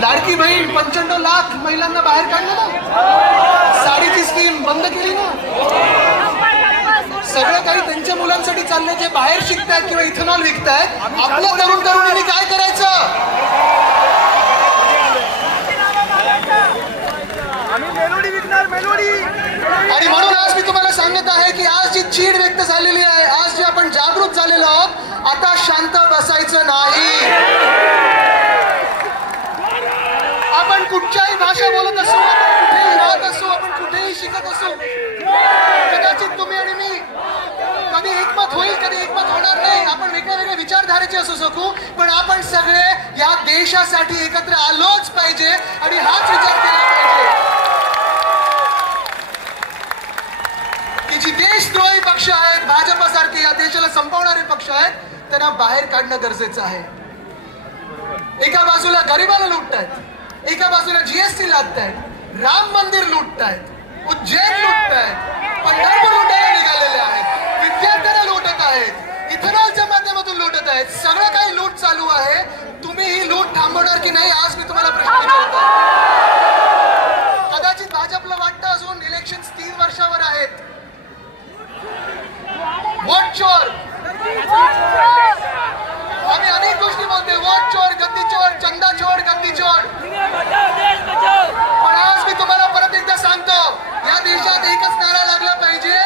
लाडकी बहीण 95 लाख महिलांना बाहेर काढलं ना, साडीची स्कीम बंद केली ना, सगळं काही त्यांच्या मुलांसाठी चाललंय जे बाहेर शिकतायत किंवा इथेनॉल विकतायत. आपल्या तरुण तरुणींनी काय करायचं? आणि म्हणून आज मी तुम्हाला सांगत आहे की आज जी चीड व्यक्त झालेली आहे, आज जे आपण जागृत झालेलो आहोत, आता शांत बसायचं नाही. आपण कुठच्याही भाषा बोलत असू, आपण कुठेही राहत असू, आपण कुठेही शिकत असू, कदाचित तुम्ही आणि मी कधी एकमत होईल, कधी एकमत होणार नाही, आपण वेगळ्या वेगळ्या विचारधारेचे असू शकू, पण आपण सगळे या देशासाठी एकत्र आलोच पाहिजे आणि हाच विचार केला पाहिजे की जी देशद्रोही पक्ष आहेत, भाजपसारखे या देशाला संपवणारे पक्ष आहेत, त्यांना बाहेर काढणं गरजेचं आहे. एका बाजूला गरिबाला लुटतायत, एका बाजूला जीएसटी लादतायत, राम मंदिर लुटतायत, उज्जैन लुटतायत, पंढरपूर लुटायला निघालेले आहेत, विद्यार्थ्यांना लुटत आहेत, इथेनॉलच्या माध्यमातून लुटत आहेत, सगळं काही लूट चालू आहे. तुम्ही ही लूट थांबवणार की नाही, आज मी तुम्हाला प्रश्न विचारतो. कदाचित भाजपला वाटतं अजून इलेक्शन 3 वर्षावर आहेत. वोट चोर, आम्ही अनेक गोष्टी बोलते, वोट चोर, गद्दी चोर, चंदा चोर, गद्दी चोर, पण आज मी तुम्हाला परत एकदा सांगतो, या देशात एकच नारा लागला पाहिजे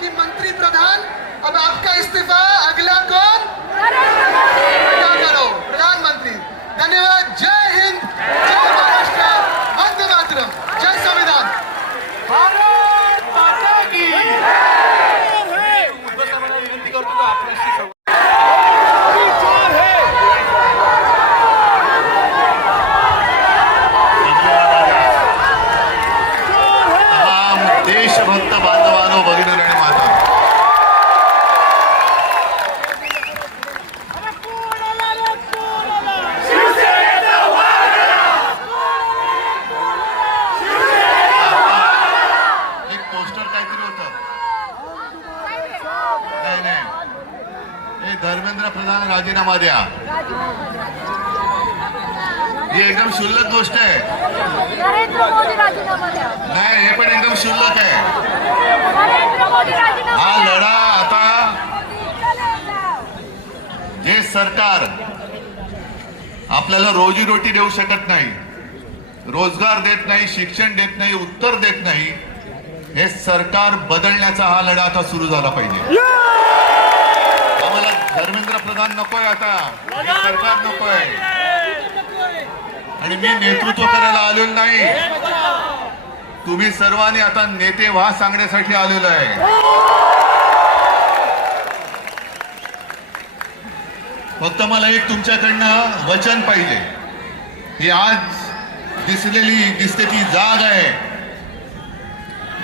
की मंत्री प्रधान, अब आपका इस्तीफा, अगला कौन? क्या करो प्रधानमंत्री. धन्यवाद. जय हिंद, जय महाराष्ट्र, वंदे मातरम, जय संविधान. भारत माता की देशभक्त बांधवांनो, भगिनी आणि माता, एक पोस्टर काहीतरी होतं, नाही, हे धर्मेंद्र प्रधान राजीनामा द्या. ही एकदम क्षुल्लक गोष्ट आहे. नरेंद्र मोदी राजीनामा द्या. नाही, हे पण एकदम क्षुल्लक आहे. नरेंद्र मोदी राजीनामा हा द्या. लढा आता जे सरकार आपल्याला रोजीरोटी देऊ शकत नाही, रोजगार देत नाही, शिक्षण देत नाही, उत्तर देत नाही, हे सरकार बदलण्याचा हा लढा आता सुरू झाला पाहिजे. आम्हाला धर्मेंद्र प्रधान नकोय, आता हे सरकार नकोय, आणि मी नेतृत्व करायला आलेलो नाही, तुम्ही सर्वांनी आता नेते व्हा सांगण्यासाठी आलेलो आहे. फक्त मला एक तुमच्याकडनं वचन पाहिजे. ही आज दिसते ती जाग आहे,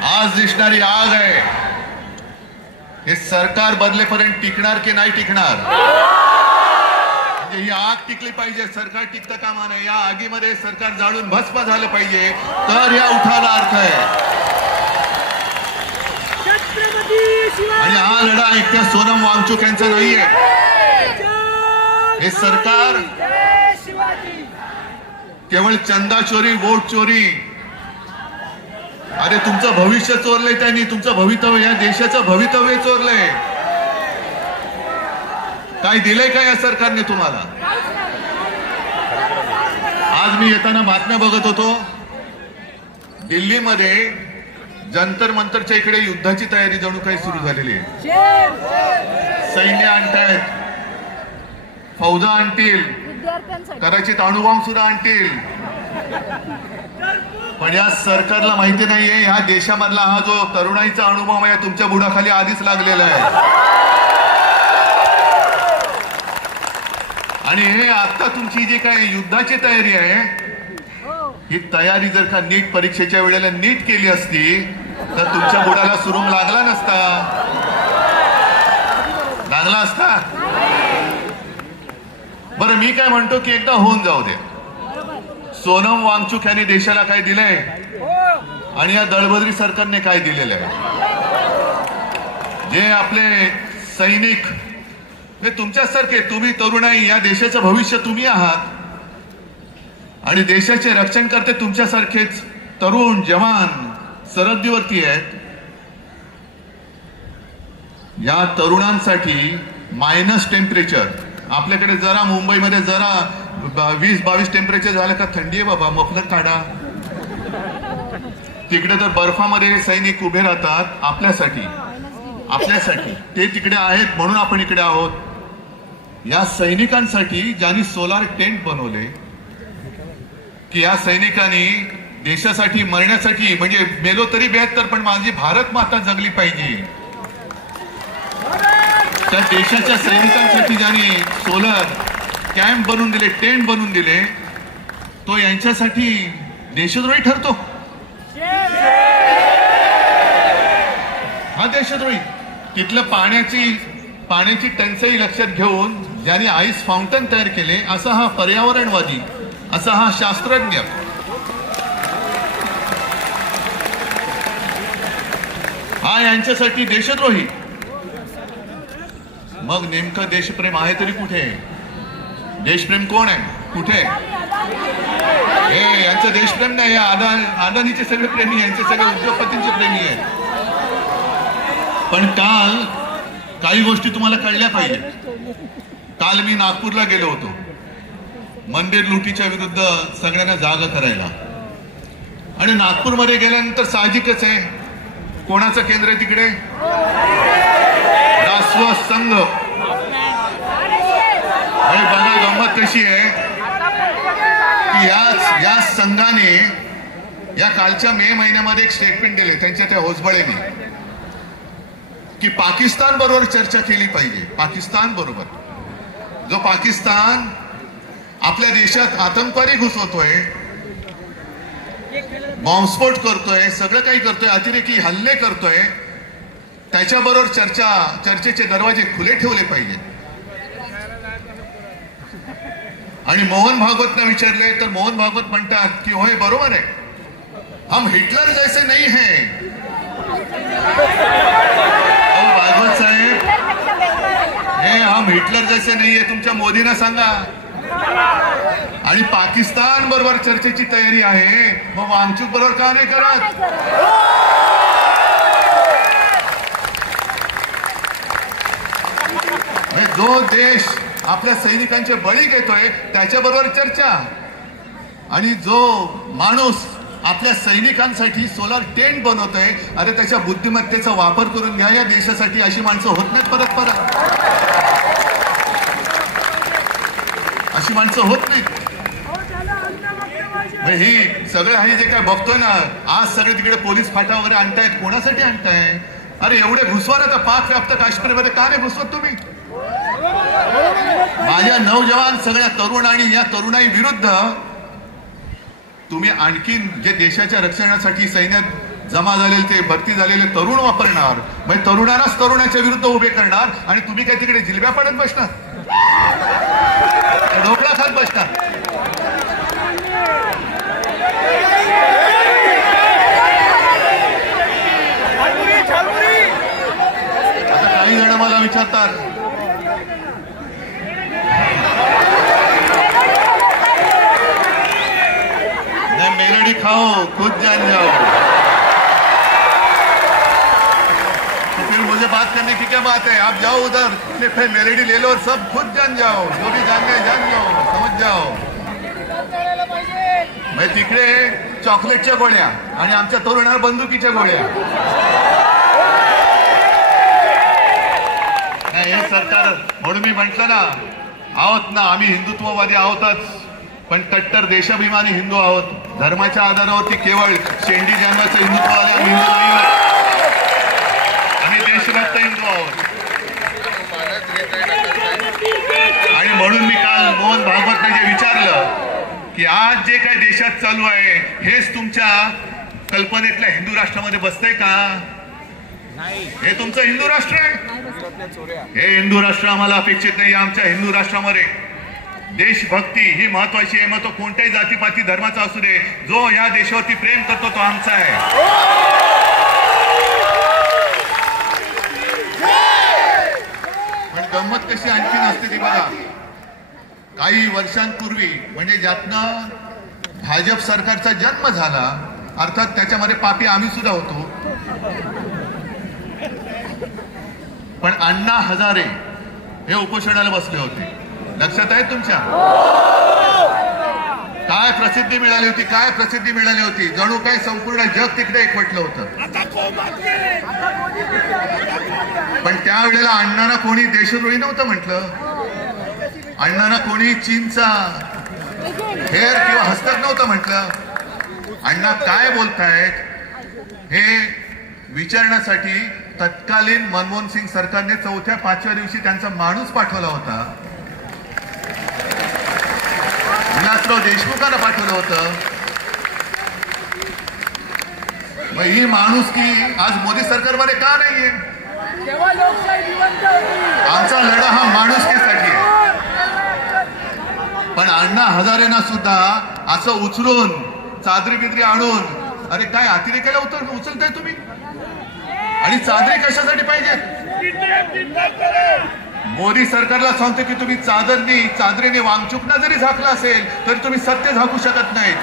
आज दिसणारी आग आहे, हे सरकार बदलेपर्यंत टिकणार की नाही टिकणार? ही आग टिकली पाहिजे, सरकार टिकतं कामा नये. या आगीमध्ये सरकार जाळून भस्म झालं पाहिजे, तर या उठाला अर्थ आहे. आणि हा लढा एकट्या सोनम वांगचुक यांचा नाहीये. हे सरकार केवळ चंदा चोरी, वोट चोरी, अरे तुमचं भविष्य चोरलंय त्यांनी, तुमचं भवितव्य, या देशाचं भवितव्य चोरलंय. काय दिलंय का या सरकारने तुम्हाला? आज मी येताना बातम्या बघत होतो, दिल्लीमध्ये जंतर मंतरच्या इकडे युद्धाची तयारी जणू काही सुरू झालेली आहे. सैन्य आणतायत, फौजा आणतील, कदाचित अणुबॉम्ब सुद्धा आणतील. पण या सरकारला माहिती नाहीये, ह्या देशामधला हा जो तरुणाईचा अणुबॉम्ब आहे तुमच्या बुडाखाली आधीच लागलेला आहे. आणि हे आता तुमची जी काय युद्धाची तयारी आहे, ही तयारी जर का नीट परीक्षेच्या वेळेला नीट केली असती तर तुमच्या बुडाला सुरुंग लागला नसता, लागला असता. बरं, मी काय म्हणतो की एकदा होऊन जाऊ दे. सोनम वांगचुक यांनी देशाला काय दिलंय आणि या दळबद्री सरकारने काय दिलेलं आहे. जे आपले सैनिक हे तुमच्यासारखे, तुम्ही तरुणाई, या देशाचं भविष्य तुम्ही आहात. आणि देशाचे रक्षण करते तुमच्यासारखेच तरुण जवान सरहद्दीवरती आहेत. या तरुणांसाठी मायनस टेम्परेचर, आपल्याकडे जरा मुंबईमध्ये जरा 20-22 टेम्परेचर झालं का थंडी आहे बाबा, मफलर काढा. तिकडे तर बर्फामध्ये सैनिक उभे राहतात आपल्यासाठी. ते तिकडे आहेत म्हणून आपण इकडे आहोत. या सैनिकांसाठी ज्यांनी सोलार टेंट बनवले, की या सैनिकांनी देशासाठी मरण्यासाठी, म्हणजे मेलो तरी 72 पण माझी भारत माता जगली पाहिजे, त्या देशाच्या सैनिकांसाठी ज्यांनी सोलर कॅम्प बनवून दिले, टेंट बनवून दिले, तो यांच्यासाठी देशद्रोही ठरतो. हा देशद्रोही. तिथलं पाण्याची टंचाई लक्षात घेऊन ज्यांनी आईस फाउंटन तयार केले, असा हा पर्यावरणवादी, असा हा शास्त्रज्ञ, हा यांच्यासाठी देशद्रोही. मग नेमकं देशप्रेम आहे तरी कुठे? देशप्रेम कोण आहे? कुठे? हे यांचं देशप्रेम नाही, अदानीचे सगळे प्रेमी, यांचे सगळे उद्योगपतींचे प्रेमी आहेत. पण काल काही गोष्टी तुम्हाला कळल्या पाहिजे. काल मी नागपूरला गेलो होतो मंदिर लुटीच्या विरुद्ध सगळ्यांना जागा करायला. आणि नागपूरमध्ये गेल्यानंतर साहजिकच आहे, कोणाचं केंद्र आहे तिकडे? रासव संघ. आणि बघा गंमत कशी आहे की या संघाने या कालच्या मे महिन्यामध्ये एक स्टेटमेंट दिले त्यांच्या त्या होसबळेने, की पाकिस्तान बरोबर चर्चा केली पाहिजे. पाकिस्तान बरोबर, जो पाकिस्तान आपल्या देशात आतंकवादी घुसवतोय, बॉम्बस्फोट करतोय, सगळं काही करतोय, अतिरेकी हल्ले करतोय, त्याच्याबरोबर चर्चेचे दरवाजे खुले ठेवले पाहिजे. आणि मोहन भागवतने विचारले तर मोहन भागवत म्हणतात की होय बरोबर आहे, हम हिटलर जैसे नहीं है. भागवत साहेब, हे हम हिटलर जैसे नाही आहे तुमच्या मोदींना सांगा. आणि पाकिस्तान बरोबर चर्चेची तयारी आहे, मग वांगचूक बरोबर का नाही करत? जो देश आपल्या सैनिकांचे बळी घेतोय त्याच्याबरोबर चर्चा, आणि जो माणूस आपल्या सैनिकांसाठी सोलार टेंट बनवतोय, अरे त्याच्या बुद्धिमत्तेचा वापर करून घ्या या देशासाठी. अशी माणसं होत नाहीत परत. अशी माणसं होत नाहीत. ही सगळं हे जे काय बघतोय ना आज, सगळे तिकडे पोलीस फाटा वगैरे आणतायत, कोणासाठी आणताय? अरे एवढे घुसवा ना, पाक व्याप्त काश्मीरमध्ये का नाही घुसवत तुम्ही? माझ्या नौजवान सगळ्या तरुण आणि या तरुणाई विरुद्ध तुम्ही आणखीन जे देशाच्या रक्षणासाठी सैन्यात जमा झालेले, ते भरती झालेले तरुण वापरणार, म्हणजे तरुणांनाच तरुणाच्या विरुद्ध उभे करणार, आणि तुम्ही काय तिकडे जिलब्या पडत बसणार, ढोकळा खात बसणार. आता काही जण मला विचारतात मेलडी खाओ खुद जान जाओ, तो फिर मुझे बात करने की क्या बात है? आप जाओ उधर, फिर मेलडी ले लो और सब खुद जान जाओ, जो भी जानना है जान जाओ, समझ जाओ. मैं तिकडे चॉकलेटच्या गोळ्या आणि आमच्या तरुणावर बंदुकीच्या गोळ्या. हे सरकार, म्हणून मी म्हटलं ना, आहोत ना आम्ही हिंदुत्ववादी आहोतच, पण कट्टर देशाभिमानी हिंदू आहोत. धर्माच्या आधारावरती केवळ शेंडी जानवाचं हिंदुत्ववादी आम्ही हिंदू नाही आहोत, आम्ही देशभक्त हिंदू आहोत. आणि म्हणून मी काल मोहन भागवतने जे विचारलं की आज जे काही देशात चालू आहे हेच तुमच्या कल्पनेतल्या हिंदू राष्ट्रामध्ये बसतंय का? हे तुमचं हिंदू राष्ट्र आहे? हे हिंदू राष्ट्र आम्हाला अपेक्षित नाही. आमच्या हिंदू राष्ट्रामध्ये देशभक्ती ही महत्वाची आहे. मग तो कोणत्याही जातीपाती धर्माचा असू दे, जो या देशावरती प्रेम करतो तो आमचा आहे. पण गंमत कशी आणखीन असते ती बघा. काही वर्षांपूर्वी, म्हणजे ज्यातनं भाजप सरकारचा जन्म झाला, अर्थात त्याच्यामध्ये पापी आम्ही सुद्धा होतो, पण अण्णा हजारे हे उपोषणाला बसले होते. लक्षात आहे तुमच्या? काय प्रसिद्धी मिळाली होती, काय प्रसिद्धी मिळाली होती, जणू काय संपूर्ण जग तिकडे एकवटलं होतं. पण त्यावेळेला अण्णांना कोणी देशद्रोही नव्हतं म्हटलं. अण्णांना कोणी चीनचा हेर किंवा हस्तक नव्हतं म्हटलं. अण्णा काय बोलतायत हे विचारण्यासाठी तत्कालीन मनमोहन सिंग सरकारने 4-5व्या दिवशी त्यांचा माणूस पाठवला होता. विलासराव देशमुखांना पाठवलं होतं. मग ही माणुसकी आज मोदी सरकारमध्ये का नाहीये? आमचा लढा हा माणुसकीसाठी आहे. पण अण्णा हजारेंना सुद्धा असं उचलून चादरी बिदरी आणून, अरे काय अतिरेकाला उचलताय तुम्ही? आणि चादरी कशासाठी पाहिजे? मोदी सरकारला सांगतो की तुम्ही चादरीने वांगचुकना जरी झाकला असेल तरी तुम्ही सत्य झाकू शकत नाहीत.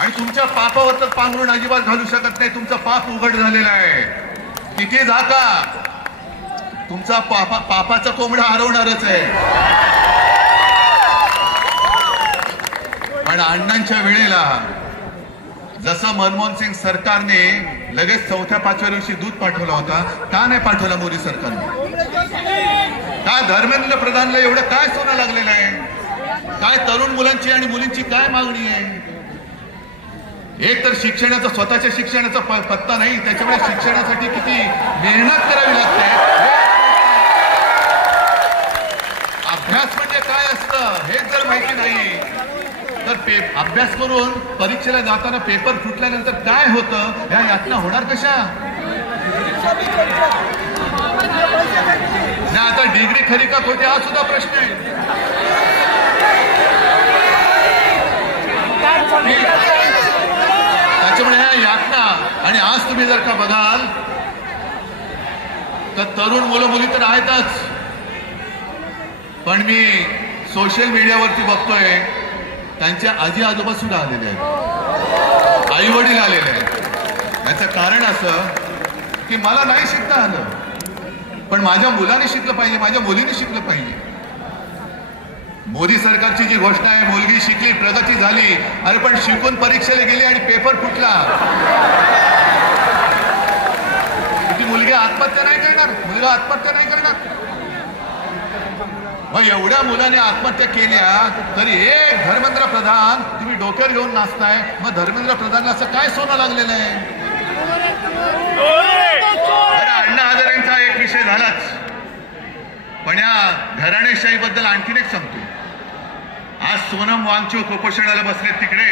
आणि तुमच्या पापावर तर पांघरून अजिबात घालू शकत नाही. तुमचा पाप उघड झालेला आहे. किती झाका, तुमचा पापाचा कोंबडा हरवणारच आहे. पण अण्णांच्या वेळेला जसं मनमोहन सिंग सरकारने लगेच 4-5व्या दिवशी दूध पाठवला होता, का नाही पाठवला मोदी सरकारने? काय धर्मेंद्र प्रधानला एवढं काय सोनं लागलेलं आहे? काय तरुण मुलांची आणि मुलींची काय मागणी आहे? एक तर शिक्षणाचा, स्वतःच्या शिक्षणाचा पत्ता नाही, त्याच्यामुळे शिक्षणासाठी किती मेहनत करावी लागते. अभ्यास म्हणजे काय असतं हेच जर माहिती नाही तर अभ्यास करून परीक्षेला जाताना पेपर फुटल्यानंतर काय होतं ह्या यातना होणार कशा? ना आता डिग्री खरी का खोटी हा सुद्धा प्रश्न आहे. त्याच्यामुळे ह्या यातना, आणि आज तुम्ही जर का बघाल तर तरुण मुलं मुली तर आहेतच, पण मी सोशल मीडियावरती बघतोय त्यांच्या आजी आजोबा सुद्धा आलेले आहेत, आई वडील आलेले आहेत. याचं कारण असं की मला नाही शिकता आलं, पण माझ्या मुलाने शिकलं पाहिजे, माझ्या मुलीने शिकलं पाहिजे. मोदी सरकारची जी घोषणा आहे, मुलगी शिकली प्रगती झाली, अरे पण शिकून परीक्षेला गेली आणि पेपर फुटला. ती मुलगी आत्महत्या नाही करणार, मुलगा आत्महत्या नाही करणार. मग एवढ्या मुलाने आत्महत्या केल्या तरी एक धर्मेंद्र प्रधान तुम्ही डोक्यावर घेऊन नाचताय. मग धर्मेंद्र प्रधानला असं काय सोनं लागलेलं आहे? अरे अण्णा हजारेंचा एक विषय झालाच, पण या घराणेशाहीबद्दल आणखीन एक सांगतो. आज सोनम वांगचूक उपोषणाला बसलेत तिकडे,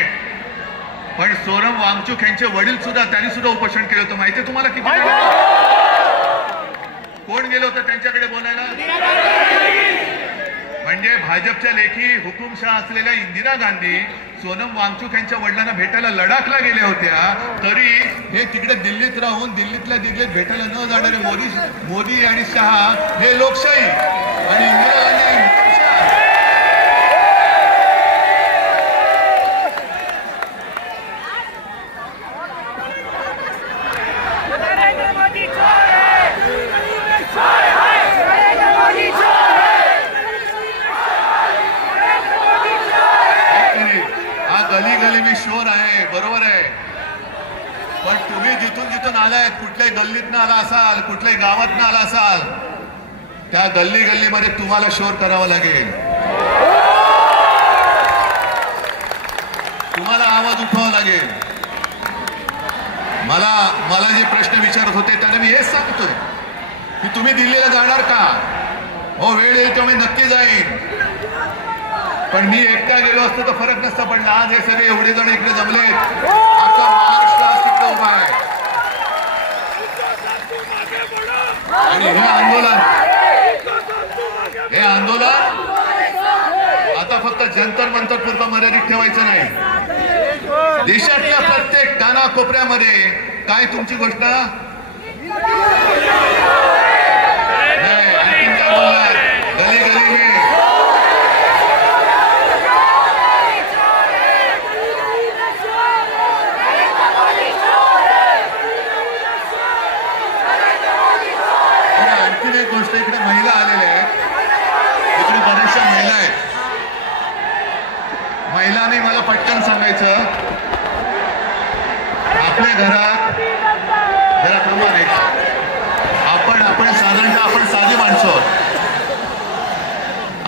पण सोनम वांगचूक यांचे वडील सुद्धा, त्यांनी सुद्धा उपोषण केलं होतं. माहितीये तुम्हाला किती? कोण गेलं होतं त्यांच्याकडे बोलायला? म्हणजे भाजपच्या लेखी हुकुमशाह असलेल्या इंदिरा गांधी सोनम वांगचूक यांच्या वडिलांना भेटायला लडाखला गेल्या होत्या, तरी हे तिकडे दिल्लीत राहून दिल्लीतल्या दिल्लीत भेटायला न जाणारे मोदी आणि शहा हे लोकशाही आणि इंदिरा गांधी हुकुमशाह. गली गली में शोर आहे, बरोबर आहे, पण तुम्ही जिथून जिथून आलाय, कुठल्याही गल्लीतनं आला असाल, कुठल्याही गावातनं आला असाल, त्या गल्ली गल्लीमध्ये तुम्हाला शोर करावा लागेल, तुम्हाला आवाज उठवावा लागेल. मला जे प्रश्न विचारत होते त्यांना मी हेच सांगतोय की तुम्ही दिल्लीला जाणार का? हो, वेळ येईल तेव्हा मी नक्की जाईन, पण मी एकटा गेलो असतो तर फरक नसता पडला. आज हे सगळे एवढे जण इकडे जमलेत, आता महाराष्ट्र आज तिकडे उभा आहे. आणि हे आंदोलन आता फक्त जंतर मंतर पुरतं मर्यादित ठेवायचं नाही. देशातल्या प्रत्येक कानाकोपऱ्यामध्ये काय तुमची गोष्ट आणखीन काय बोलणार? गली गली में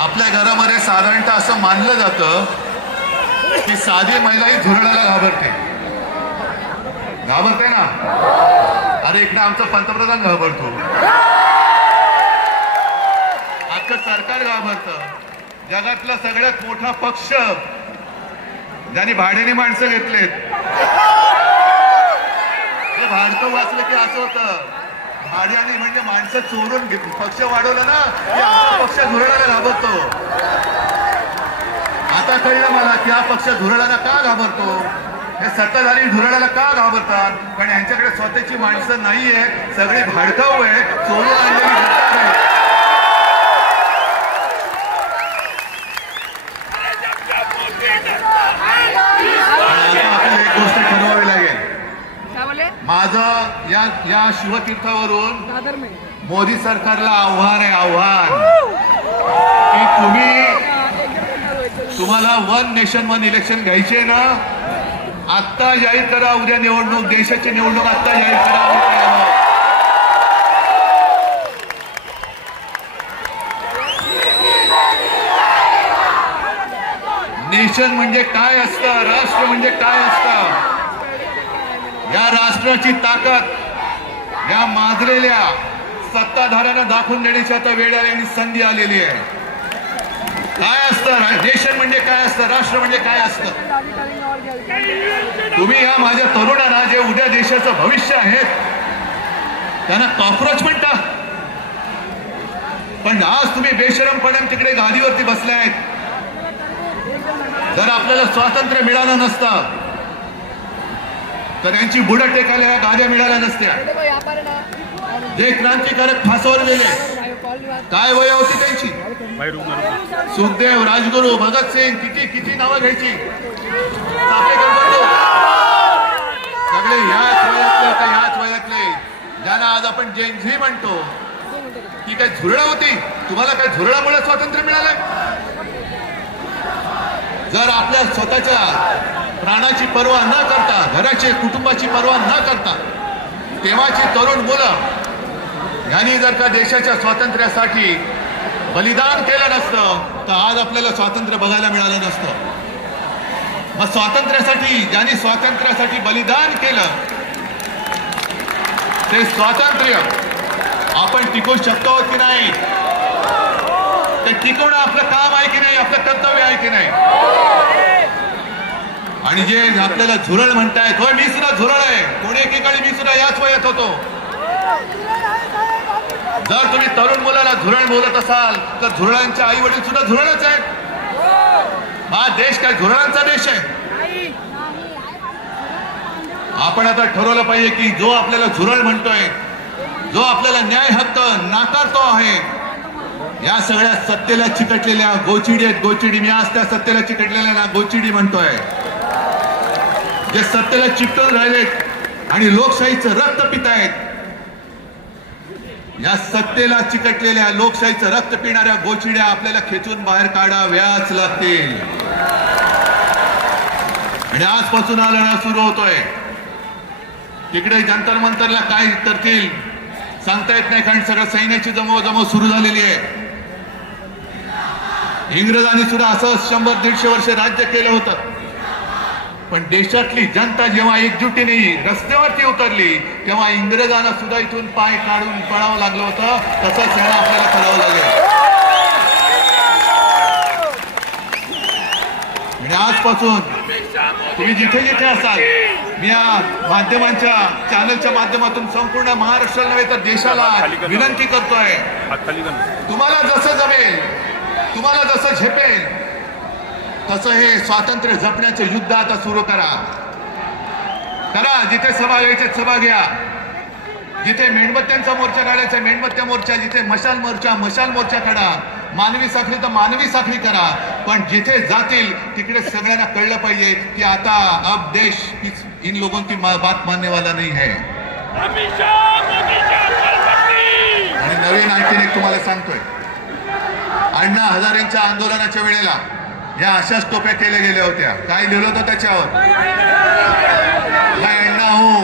आपल्या घरामध्ये साधारणतः असं मानलं जातं की साधी महिलाही झुरळाला घाबरते ना. अरे इकडे आमचा पंतप्रधान घाबरतो, अख्खं सरकार घाबरतं. जगातला सगळ्यात मोठा पक्ष ज्यांनी भाड्याने माणसं घेतलेत, ते भाडकं वाचलं की असं होतं. भाड्याने म्हणजे माणसं चोरून पक्ष वाढवलं ना की आमचा पक्ष झुरळाला घाबरतो. आता कळलं मला की हा पक्ष झुरळाला का घाबरतो. हे सत्ताधारी झुरळाला का घाबरतात, कारण यांच्याकडे स्वतःची माणसं नाहीये, सगळी भाडकाऊ आहे, चोरून आणलेली सरकार आहे. आपल्याला एक गोष्ट ठरवावी लागेल. माझं या शिवतीर्थावरून मोदी सरकारला आव्हान आहे, की तुम्हाला वन नेशन वन इलेक्शन घ्यायचे ना, आत्ता जाहीर करा. उद्या निवडणूक, देशाची निवडणूक आत्ता जाहीर करा. नेशन म्हणजे काय असतं, राष्ट्र म्हणजे काय असतं, या राष्ट्राची ताकद या माजलेल्या सत्ताधाऱ्यांना दाखवून देण्याची आता वेळ आली आणि संधी आलेली आहे. काय असतं नेशन म्हणजे काय असतं, राष्ट्र म्हणजे काय असतं. तुम्ही या माझ्या तरुणांना जे उद्या देशाचं भविष्य आहे त्यांना कॉक्रोच म्हणता, पण आज तुम्ही बेशरमपणे तिकडे गादीवरती बसले आहेत. जर आपल्याला स्वातंत्र्य मिळालं नसतं तर यांची बुडं टेकायला या गाद्या मिळाल्या नसत्या. जे क्रांतिकारक फासावर गेले, काय वय होती त्यांची. सुखदेव, राजगुरू, भगतसिंग, किती नावं घ्यायची. सगळे ह्याच वयातले ज्यांना आज आपण जेनझी म्हणतो, ती काय झुरळ होती. तुम्हाला काय झुरळामुळे स्वातंत्र्य मिळालं. जर आपल्या स्वतःच्या प्राणाची पर्वा न करता, घराची कुटुंबाची पर्वा न करता तेव्हाची तरुण मुलं यांनी जर का देशाच्या स्वातंत्र्यासाठी बलिदान केलं नसतं तर आज आपल्याला स्वातंत्र्य बघायला मिळालं नसतं. मग ज्यांनी स्वातंत्र्यासाठी बलिदान केलं ते स्वातंत्र्य आपण टिकवू शकतो की नाही, ते टिकवणं आपलं काम आहे की नाही, आपलं कर्तव्य आहे की नाही. आणि जे आपल्याला झुरळ म्हणतायत, होय मी सुद्धा झुरळ आहे. कोणी एकेकाळी मी सुद्धा याच वयात होतो. जर तुम्ही तरुण मुलाला झुरळ बोलत असाल तर झुरळांचे आई वडील सुद्धा झुरळच आहेत. हा देश काय झुरळांचा देश आहे. आपण आता ठरवलं पाहिजे की जो आपल्याला झुरळ म्हणतोय, जो आपल्याला न्याय हक्क नाकारतो आहे, या सगळ्या सत्तेला चिकटलेल्या गोचिडी आहेत. गोचिडी, मी आज त्या सत्तेला चिकटलेल्या गोचिडी म्हणतोय. जे सत्तेला चिकटून राहिलेत आणि लोकशाहीचं रक्त पितायत, या सत्तेला चिकटलेल्या लोकशाहीचं रक्त पिणाऱ्या गोचिड्या आपल्याला खेचून बाहेर काढाव्याच लागतील. आणि आजपासून हा लढा सुरू होतोय. तिकडे जंतर मंतरला काय करतील सांगता येत नाही, कारण सगळं सैन्याची जमवाजमव सुरू झालेली आहे. इंग्रजांनी सुद्धा असं 100-150 वर्ष राज्य केलं होतं. पण देशातली जनता जेव्हा एकजुटीने रस्त्यावरती उतरली तेव्हा इंग्रजांना सुद्धा इथून पाय काढून पळावं लागलं होतं. तसंच यांना आपल्याला करावं लागेल. आणि आजपासून तुम्ही जिथे जिथे असाल, मी या माध्यमांच्या चॅनलच्या माध्यमातून संपूर्ण महाराष्ट्राला नव्हे तर देशाला विनंती करतोय, तुम्हाला जसं जमेल, तुम्हाला जसं झेपेल तसं हे स्वातंत्र्य जपण्याचं युद्ध आता सुरू करा. जिथे सभा घ्यायच्या सभा घ्या, जिथे मेणबत्त्यांचा मोर्चा काढायचा मेणबत्त्या मोर्चा, जिथे मशाल मोर्चा काढा, मानवी साखळी तर मानवी साखळी करा. पण जिथे जातील तिकडे सगळ्यांना कळलं पाहिजे की आता अब देश इन लोगों की बात मानने वाला नहीं है. आणि नवीन आणखीन एक तुम्हाला सांगतोय, अण्णा हजारेंच्या आंदोलनाच्या वेळेला या अशाच टोप्या केल्या गेल्या होत्या. काय लिहिलं होतं त्याच्यावर, मैं अण्णा हूं.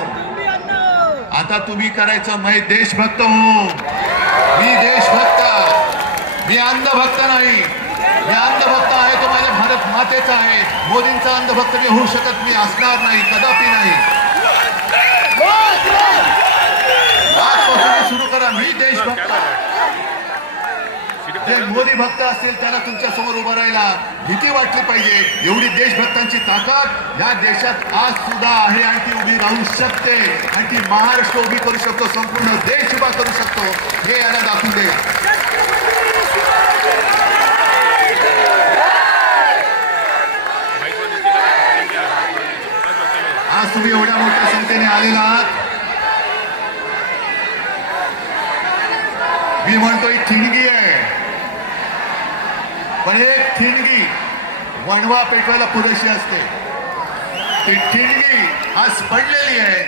आता तुम्ही करायचं, मैं देशभक्त हूं, मी देशभक्त. मी अंधभक्त नाही, मी अंधभक्त आहे तो माझ्या भारत मातेचा आहे. मोदींचा अंधभक्त मी होऊ शकत मी असणार नाही, कदापि नाही. आजपासून सुरू करा. मी देशभक्त. जे मोदी भक्त असतील त्यांना तुमच्या समोर उभं राहायला भीती वाटली पाहिजे. एवढी देशभक्तांची ताकद या देशात आज सुद्धा आहे आणि ती उभी राहू शकते आणि ती महाराष्ट्र उभी करू शकतो, संपूर्ण देश उभा करू शकतो. हे याला दाखवून दे. आज तुम्ही एवढ्या मोठ्या संख्येने आलेला आहात. मी म्हणतो ही ठिणगी आहे, पण एक ठिणगी वणवा पेटवायला पुरेशी असते. ती ठिणगी आज पडलेली आहे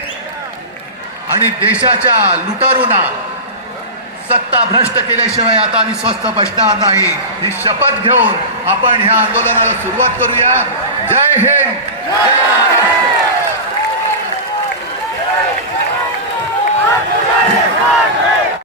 आणि देशाच्या लुटारूंना सत्ता भ्रष्ट केल्याशिवाय आता आम्ही स्वस्थ बसणार नाही. ही शपथ घेऊन आपण ह्या आंदोलनाला सुरुवात करूया. जय हिंद, जय महाराष्ट्र.